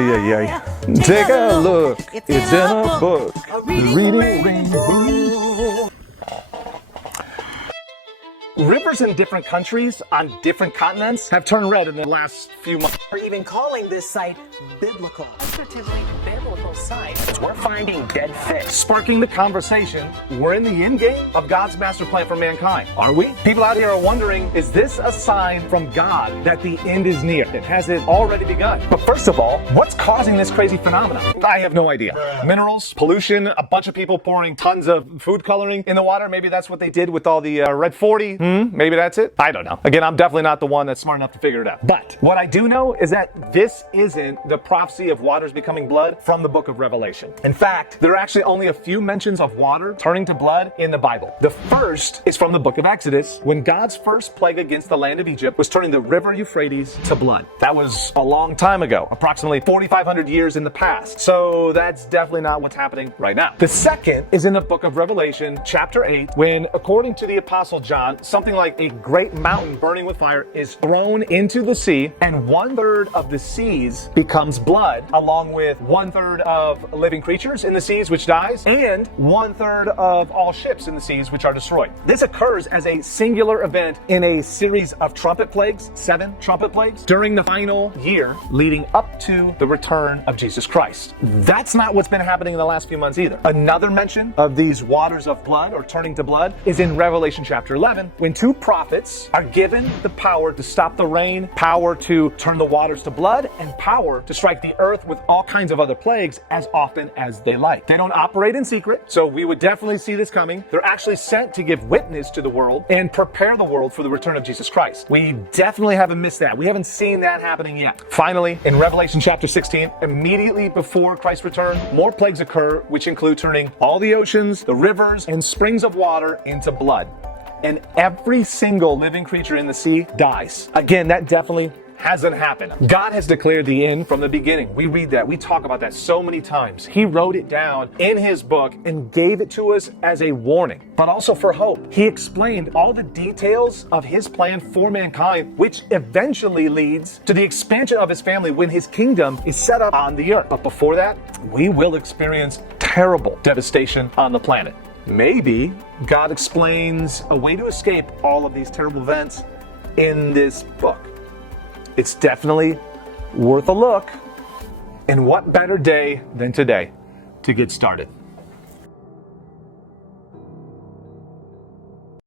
ay, ay. Take a look, it's in a book. Reading Rainbow. Rivers in different countries on different continents have turned red in the last few months. We're even calling this site biblical. Positively biblical site. We're finding dead fish. Sparking the conversation, we're in the end game of God's master plan for mankind. Are we? People out here are wondering, is this a sign from God that the end is near? Has it already begun? But first of all, what's causing this crazy phenomenon? I have no idea. Minerals, pollution, a bunch of people pouring tons of food coloring in the water. Maybe that's what they did with all the red 40. Maybe that's it. I don't know. Again, I'm definitely not the one that's smart enough to figure it out. But what I do know is that this isn't the prophecy of waters becoming blood from the book of Revelation. In fact, there are actually only a few mentions of water turning to blood in the Bible. The first is from the book of Exodus, when God's first plague against the land of Egypt was turning the river Euphrates to blood. That was a long time ago, approximately 4,500 years in the past. So that's definitely not what's happening right now. The second is in the book of Revelation, chapter 8, when, according to the Apostle John, something like a great mountain burning with fire is thrown into the sea, and 1/3 of the seas becomes blood, along with 1/3 of living creatures in the seas, which dies, and 1/3 of all ships in the seas, which are destroyed. This occurs as a singular event in a series of trumpet plagues, 7 trumpet plagues, during the final year leading up to the return of Jesus Christ. That's not what's been happening in the last few months either. Another mention of these waters of blood, or turning to blood, is in Revelation chapter 11, when 2 prophets are given the power to stop the rain, power to turn the waters to blood, and power to strike the earth with all kinds of other plagues as often as they like. They don't operate in secret, so we would definitely see this coming. They're actually sent to give witness to the world and prepare the world for the return of Jesus Christ. We definitely haven't missed that. We haven't seen that happening yet. Finally, in Revelation chapter 16, immediately before Christ's return, more plagues occur, which include turning all the oceans, the rivers, and springs of water into blood. And every single living creature in the sea dies. Again, that definitely hasn't happened. God has declared the end from the beginning. We read that. We talk about that so many times. He wrote it down in his book and gave it to us as a warning, but also for hope. He explained all the details of his plan for mankind, which eventually leads to the expansion of his family when his kingdom is set up on the earth. But before that, we will experience terrible devastation on the planet. Maybe God explains a way to escape all of these terrible events in this book. It's definitely worth a look. And what better day than today to get started?